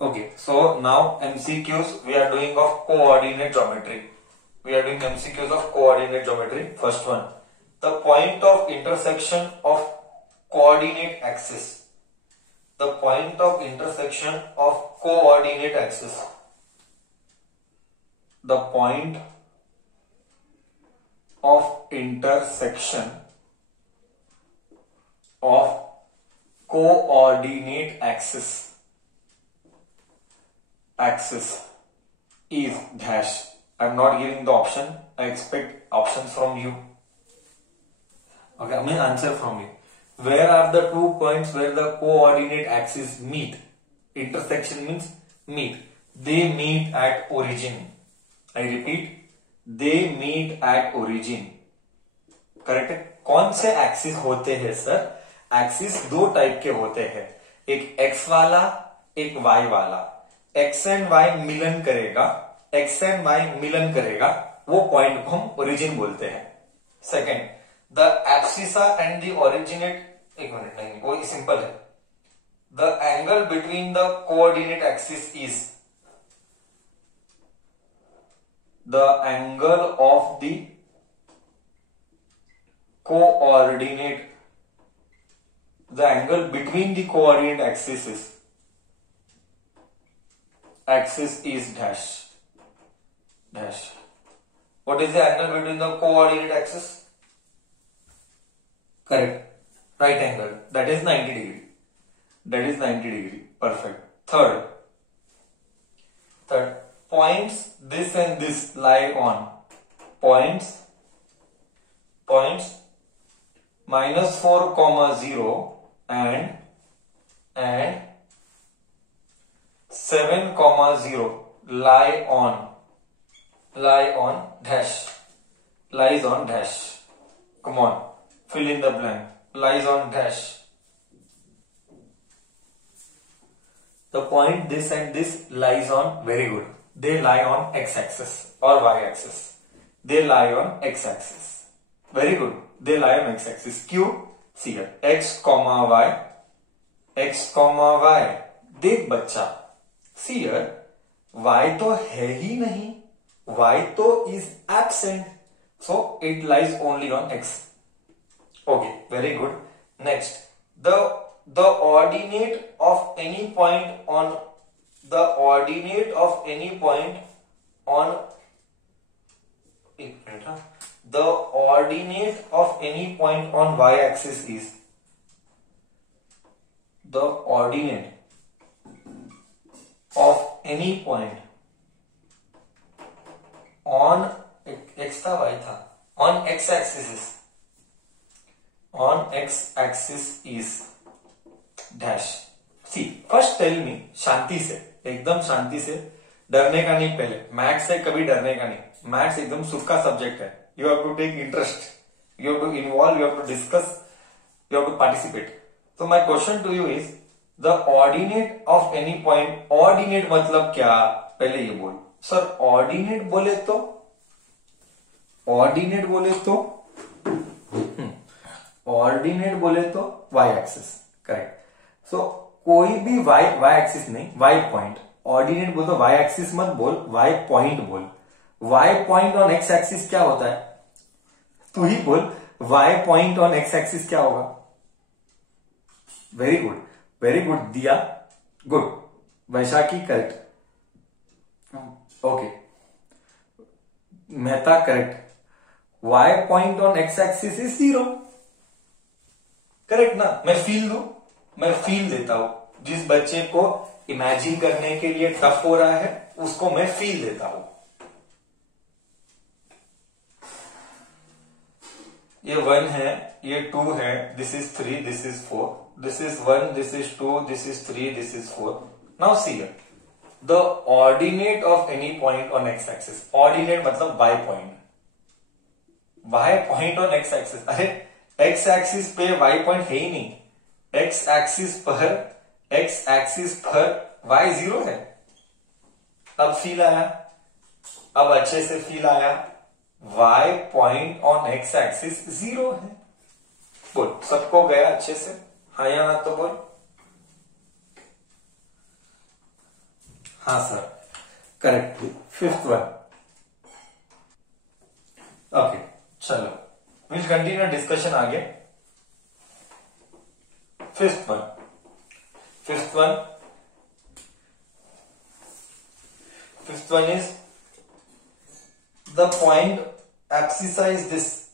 Okay, so now MCQs we are doing of coordinate geometry. We are doing MCQs of coordinate geometry. First one, the point of intersection of coordinate axis. The point of intersection of coordinate axis. The point of intersection of coordinate axis is dash. I am not giving the option. I expect options from you. Okay, I mean answer from you. Where are the 2 points where the coordinate axis meet? Intersection means meet. They meet at origin. I repeat, they meet at origin. Correct है? कौन से axis होते हैं sir? Axis दो type के होते हैं, एक एक्स वाला, एक वाई वाला. एक्स एंड वाई मिलन करेगा, एक्स एंड वाई मिलन करेगा, वो पॉइंट को हम ओरिजिन बोलते हैं. Second, the abscissa and the originate, एक मिनट नहीं, वो सिंपल है. The angle between the coordinate axis is the angle of the coordinate, the angle between the coordinate axis is dash. What is the angle between the coordinate axis? Correct, right angle, that is 90 degree. That is 90 degree. Perfect. Third, points this and this lie on points -4, 0 and 7, 0 lie on dash. Lies on dash. Come on, fill in the blank. Lies on dash. The point this and this lies on, very good. They lie on x-axis or y-axis. They lie on x-axis. Very good. They lie on x-axis. Q, see here, x, y. देख बच्चा, see here, y तो है ही नहीं, y तो is absent, so it lies only on x. Okay, very good. Next, the ordinate of any point on the ordinate of any point on the ordinate of any point on y-axis is the ordinate of any point on x था y था on x-axis is dash. See, first tell me, शांति से, एकदम शांति से, डरने का नहीं. पहले maths से कभी डरने का नहीं. मैथ्स एकदम सुख का सब्जेक्ट है. You have to take interest, you have to involve, you have to discuss, you have to participate. So my question to you is, the ordinate of any point, ordinate मतलब क्या? पहले ये बोल sir. ordinate बोले तो y axis, correct. So कोई भी y axis नहीं, y point. ordinate बोल तो y axis मत बोल, y point बोल. y point on x axis क्या होता है? तू ही बोल. y point on x axis क्या होगा? वेरी गुड दिया, good. Vaishakhi correct. Okay, Mehta correct. y point on x axis is 0. Correct ना? मैं फील देता हूं. जिस बच्चे को इमेजिन करने के लिए टफ हो रहा है, उसको मैं फील देता हूं. ये 1 है, ये 2 है, this is 3, this is 4, this is 1, this is 2, this is 3, this is 4. Now see here, the ordinate of any point on x axis. Ordinate मतलब y point. y point on x axis. अरे x axis पे y point है ही नहीं. X axis पर y 0 है. अब feel आया, अब अच्छे से फील आया. y point on x axis 0 है. बोल, सबको गया अच्छे से? हाँ या ना तो बोल. हाँ sir, correct, fifth one. Okay, चलो विल कंटिन्यू डिस्कशन आगे। Fifth one, fifth one, fifth one is the point abscissa is this,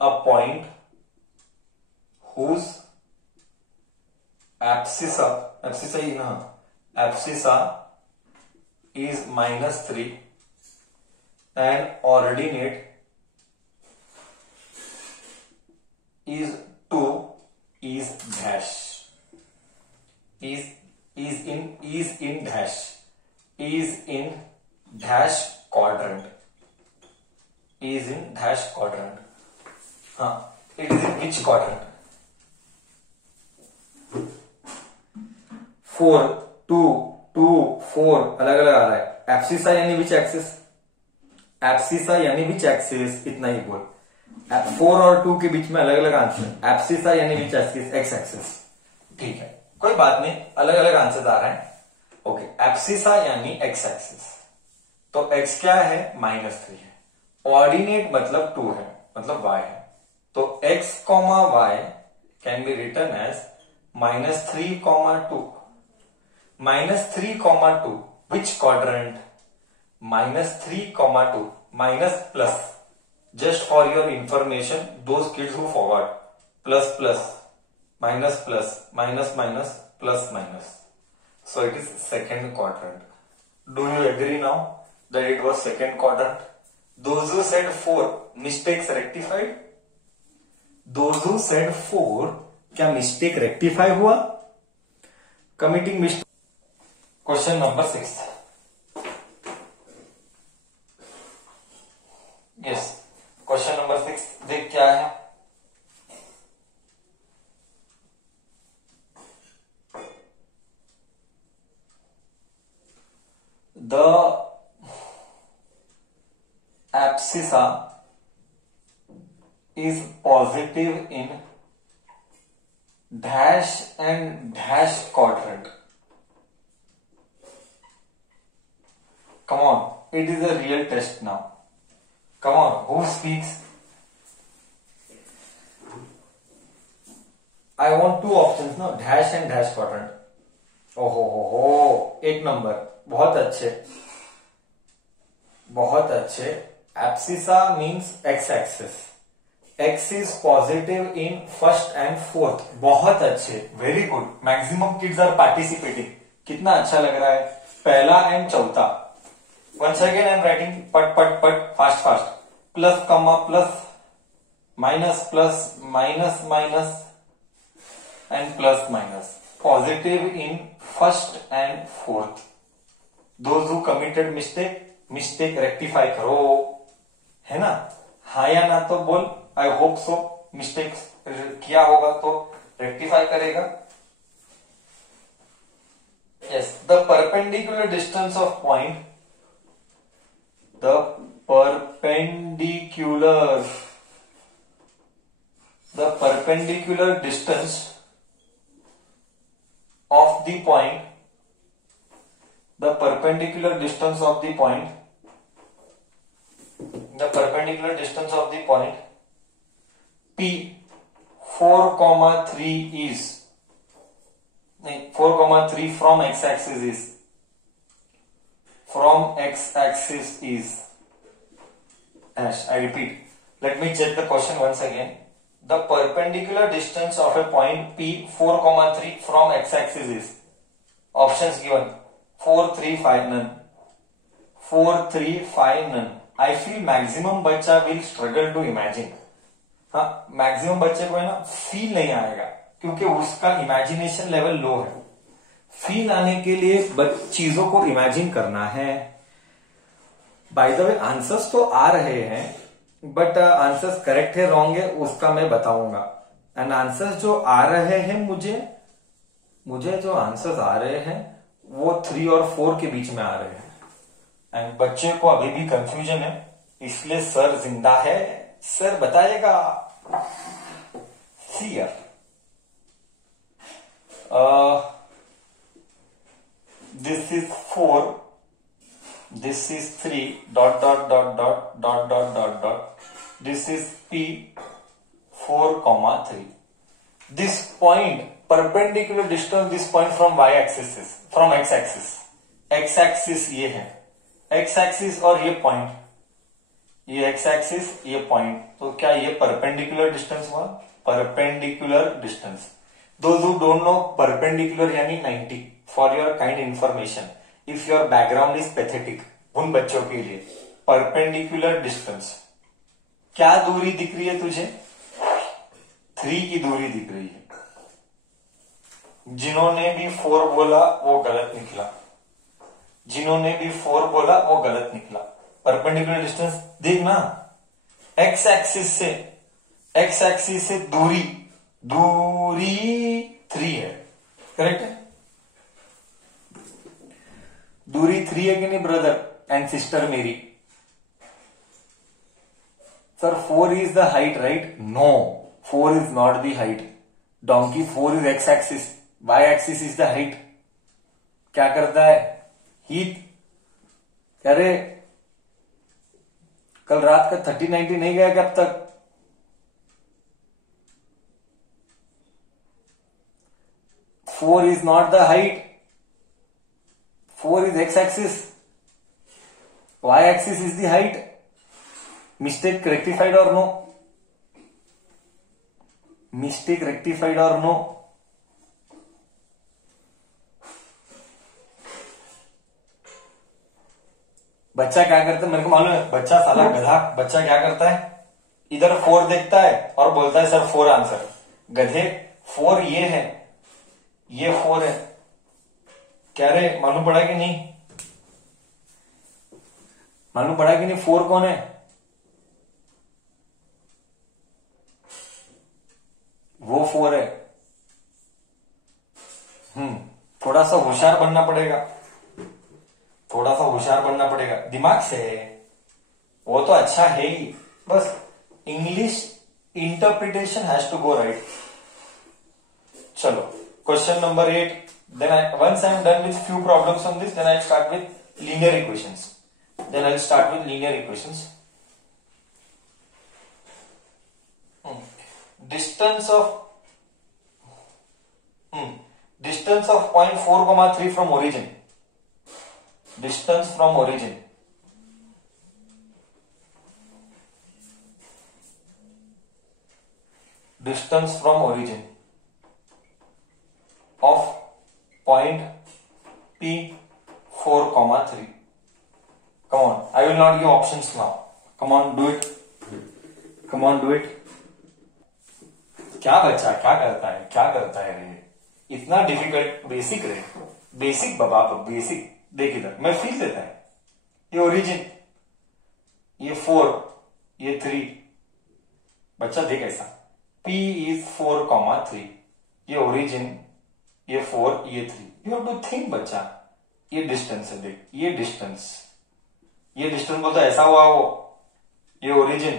a point whose abscissa is -3 and ordinate is 2 is dash, is in dash quadrant, is in dash quadrant. हाँ, it is in which quadrant? 4, 2, 2, 4 अलग अलग आ रहा है। Abscissa यानी which axis? Abscissa यानी which axis, इतना ही बोल। 4 और 2 के बीच में अलग अलग आंसर। एब्सिसा यानी विच एक्सिस? X axis. ठीक है, कोई बात नहीं, अलग अलग आंसर आ रहे हैं। ओके, एब्सिसा यानी एक्स एक्सिस, तो एक्स क्या है? -3 है। ऑर्डिनेट मतलब 2 है, मतलब y है, तो x, y can be written as -3, 2, -3, 2, which quadrant? -3, 2, minus plus, just for your information, those kids who forgot, plus plus, minus plus, minus minus, plus minus, so it is second quadrant. Do you agree now that it was second quadrant? Those who said 4, mistakes rectified? Those who said 4, क्या mistake rectify हुआ? Committing mistake. Question number 6, yes, question number 6 देख क्या है। The abscissa is positive in dash and dash quadrant. Come on, it is a real test now. Come on, who speaks? I want 2 options, no? Dash and dash quadrant. Oh हो, एक number, बहुत अच्छे, बहुत अच्छे। Abscissa means x axis, x is positive in first and fourth, बहुत अच्छे, very good. Maximum kids are participating, कितना अच्छा लग रहा है। पहला एंड चौथा, once again I am writing, पट पट पट, fast fast, plus comma plus, minus plus, minus minus and plus minus, positive in first and fourth. Those who committed mistake rectify करो, है ना? हाँ या ना तो बोल, आई होप सो। मिस्टेक किया होगा तो रेक्टिफाई करेगा। Yes, the perpendicular distance of point, the perpendicular distance of the point, the perpendicular distance of the point, P 4,3 is, 4,3 from x-axis is, dash. I repeat, let me check the question once again. The perpendicular distance of a point P 4,3 from x-axis is, options given, 4, 3, 5, none. 4, 3, 5, none. I feel maximum बच्चा will struggle to imagine. हाँ, maximum बच्चे को है ना feel नहीं आएगा, क्योंकि उसका इमेजिनेशन लेवल लो है। फील आने के लिए चीजों को इमेजिन करना है। बाय द वे आंसर्स तो आ रहे हैं, बट आंसर्स करेक्ट है रॉन्ग है उसका मैं बताऊंगा। एंड आंसर्स जो आ रहे हैं, मुझे जो आंसर्स आ रहे हैं वो 3 और 4 के बीच में आ रहे हैं। एंड बच्चे को अभी भी कंफ्यूजन है, इसलिए सर जिंदा है, सर बताएगा। सी यार, this is 4, this is 3, dot dot dot dot dot dot dot dot, this is P 4, 3. This point, perpendicular distance this point from y axis is, from x axis. x axis ये है, x axis और ये point, ये x axis ये point, तो क्या ये perpendicular distance हुआ? Perpendicular distance. Those who don't know perpendicular यानी 90. For your kind information, if your background is pathetic, उन बच्चों के लिए perpendicular distance. क्या दूरी दिख रही है तुझे? 3 की दूरी दिख रही है. जिन्होंने भी 4 बोला वो गलत निकला, जिन्होंने भी 4 बोला वो गलत निकला. परपेंडिकुलर डिस्टेंस देखना, एक्स एक्सिस से दूरी 3 है, करेक्ट है? दूरी 3 है कि नहीं ब्रदर एंड सिस्टर मेरी? Sir 4 is the height, right? No, 4 is not the height. Donkey, 4 is x axis, y axis is the height. क्या करता है हीथ? अरे कल रात का 30-90 नहीं गया क्या अब तक? Four is not the height. 4 is x axis, y axis is the height. Mistake rectified or no? Mistake rectified or no? बच्चा क्या करता है मेरे को मालूम है. बच्चा साला गधा, बच्चा क्या करता है, इधर 4 देखता है और बोलता है सर 4 आंसर. गधे 4 ये है, ये 4 है. क्या रे, मालूम पड़ा कि नहीं? मालूम पड़ा कि नहीं 4 कौन है? वो 4 है. थोड़ा सा होशियार बनना पड़ेगा, थोड़ा सा होशियार बनना पड़ेगा दिमाग से. वो तो अच्छा है ही, बस English interpretation has to go right. चलो question number 8. Then once I am done with few problems on this, then I'll start with linear equations. Distance of point 4, 3 from origin. Distance from origin. Distance from origin of point P 4, 3. Come on, I will not give options now. Come on, do it. Come on, do it. क्या बच्चा क्या करता है रे? इतना difficult? Basic रे, basic बाबा, basic. देख इधर, मैं फीस देता है. ये ओरिजिन, ये 4, ये 3. बच्चा देख ऐसा, P is 4, 3. ये ओरिजिन, ये 4, ये 3. यू हैव टू थिंक बच्चा. ये डिस्टेंस है, देख ये डिस्टेंस, ये डिस्टेंस बोलता ऐसा हुआ वो. ये ओरिजिन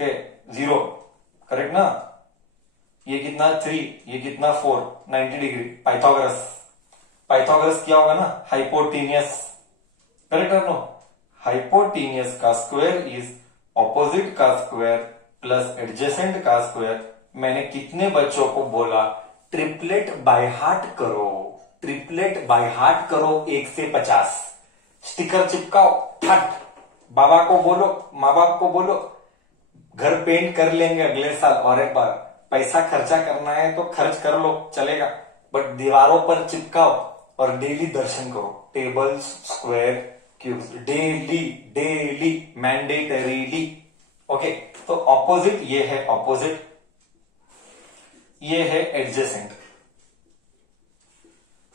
के 0, करेक्ट ना? ये कितना 3, ये कितना 4, 90 डिग्री. पाइथागोरस क्या होगा ना? हाइपोटेनियस, करेक्ट है नो? हाइपोटेनियस का स्क्वायर इज ऑपोजिट का स्क्वायर प्लस एडजेसेंट का स्क्वायर. मैंने कितने बच्चों को बोला ट्रिपलेट बाय हार्ट करो, ट्रिपलेट बाय हार्ट करो 1 से 50. स्टिकर चिपकाओ, फट. बाबा को बोलो, माँ बाप को बोलो, घर पेंट कर लेंगे अगले साल और एक बार. पैसा खर्चा करना है तो खर्च कर लो, चलेगा, बट दीवारों पर चिपकाओ और डेली दर्शन करो. Tables, square, cubes, daily mandatorily. Okay, तो ऑपोजिट ये है ऑपोजिट, ये है एडजेसेंट,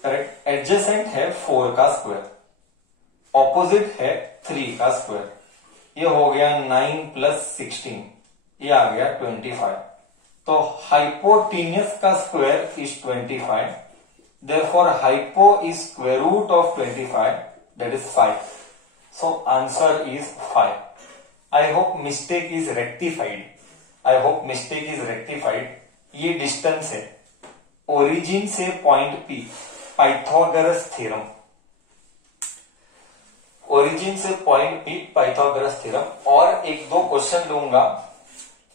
करेक्ट? एडजेसेंट है 4 का स्क्वायर, ऑपोजिट है 3 का स्क्वायर. ये हो गया 9 + 16, ये आ गया 25. तो हाइपोटेनियस का square is 25. Therefore hypo is square root of 25, that is 5. So answer is 5. I hope mistake is rectified. ये डिस्टेंस है ओरिजिन से point P. Pythagoras theorem, origin से पॉइंट पी पाइथागोरस थ्योरम, और एक दो क्वेश्चन दूंगा,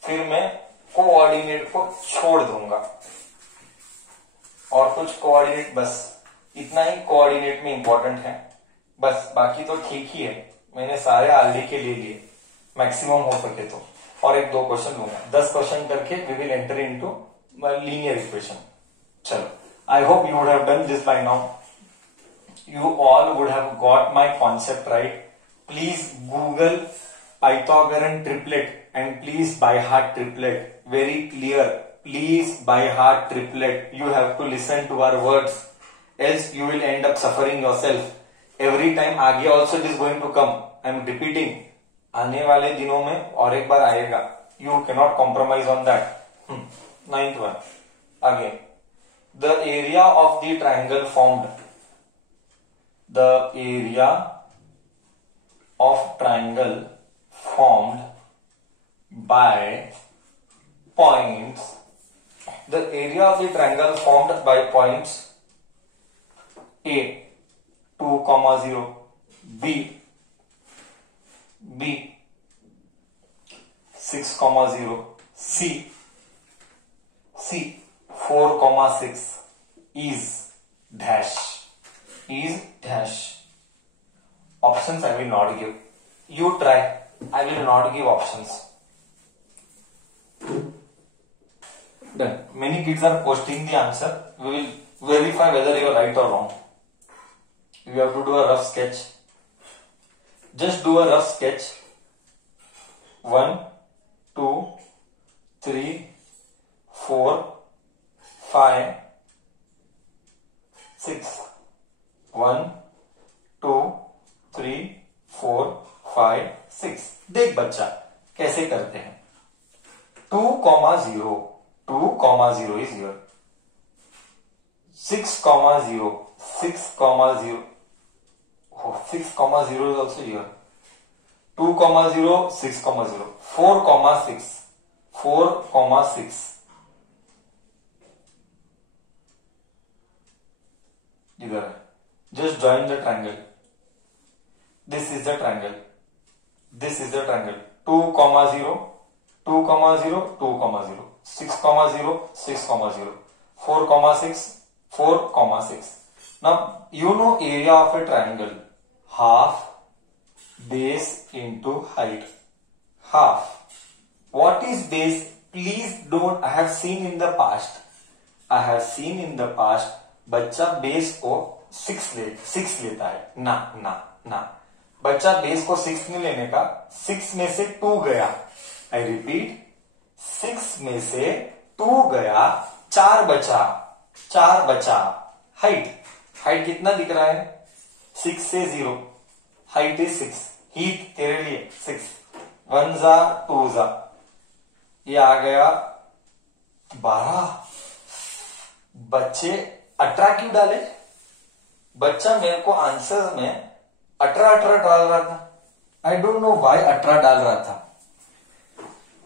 फिर मैं कोऑर्डिनेट को छोड़ दूंगा, और कुछ कोऑर्डिनेट, बस इतना ही कोऑर्डिनेट में इंपॉर्टेंट है बस, बाकी तो ठीक ही है, मैंने सारे आरडी के ले लिए मैक्सिमम हो सके तो, और एक दो क्वेश्चन दूंगा, 10 क्वेश्चन करके we will enter into linear equation. चलो, I hope you would have done this by now, you all would have got my concept right. Please Google Pythagorean triplet and please by heart triplet. Very clear. Please by heart triplet. You have to listen to our words, else you will end up suffering yourself. Every time आगे also it is going to come. I am repeating. आने वाले दिनों में और एक बार आएगा. You cannot compromise on that. 9th one. Again, the area of the triangle formed. The area of triangle formed by points. The area of the triangle formed by points A 2,0, B 6,0, C 4,6 is dash. Options I will not give. You try. I will not give options. Done. Many kids are posting the answer. We will verify whether you are right or wrong. You have to do a rough sketch. Just do a rough sketch. 1, 2, 3, 4, 5, 6. 1, 2, 3, 4, 5, 6. देख बच्चा कैसे करते हैं. 2,0, 2,0 is here. 6,0, 6,0. Oh, 6,0 is also here. 2,0, 6,0. 4,6, 4,6. इधर है. Just join the triangle. This is the triangle. This is the triangle. 2,0, 2,0, 2,0. 6,0, 6,0. 4,6, 4,6. Now, you know area of a triangle. Half base into height. Half. What is base? Please don't, I have seen in the past. बच्चा base को 6 लेता है. ना बच्चा base को 6 नहीं लेने का. 6 में से 2 गया. आई रिपीट, 6 में से 2 गया, 4 बचा. हाइट कितना दिख रहा है? 6 से 0. Height is 6. हीट तेरे लिए 6. 1 जा 2 जा, ये आ गया 12. बच्चे 18 क्यों डाले? बच्चा मेरे को आंसर में 18 डाल रहा था. आई डोंट नो व्हाई 18 डाल रहा था.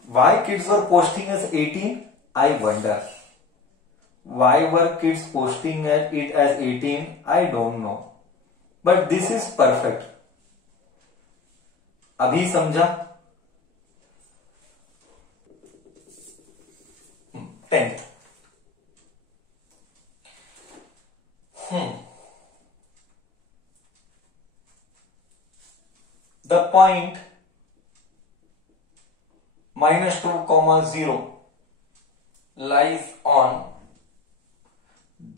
Why kids were posting as 18? I wonder. Why were kids posting it as 18? I don't know. But this is perfect. अभी समझा? 10th. The point -2,0 lies on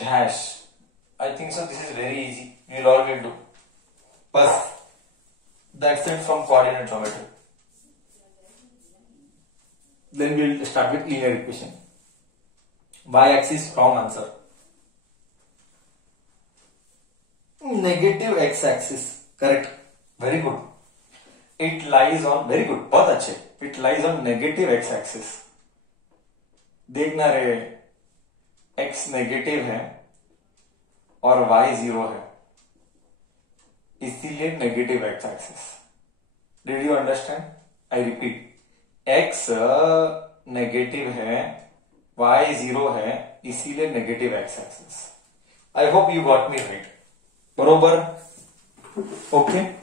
dash. I think so. This is very easy. You all will do. Bas. That's it from coordinate geometry. Then we'll start with linear equation. Y-axis wrong answer. Negative x-axis correct. Very good. It lies on, very good, बहुत अच्छे. It lies on negative x-axis. देखना रे, x negative है और y 0 है, इसीलिए negative x-axis. Did you understand? I repeat, x negative है, y 0 है, इसीलिए negative x-axis. I hope you got me right. Barobar? Okay?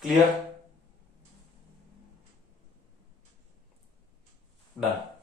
Clear? Done.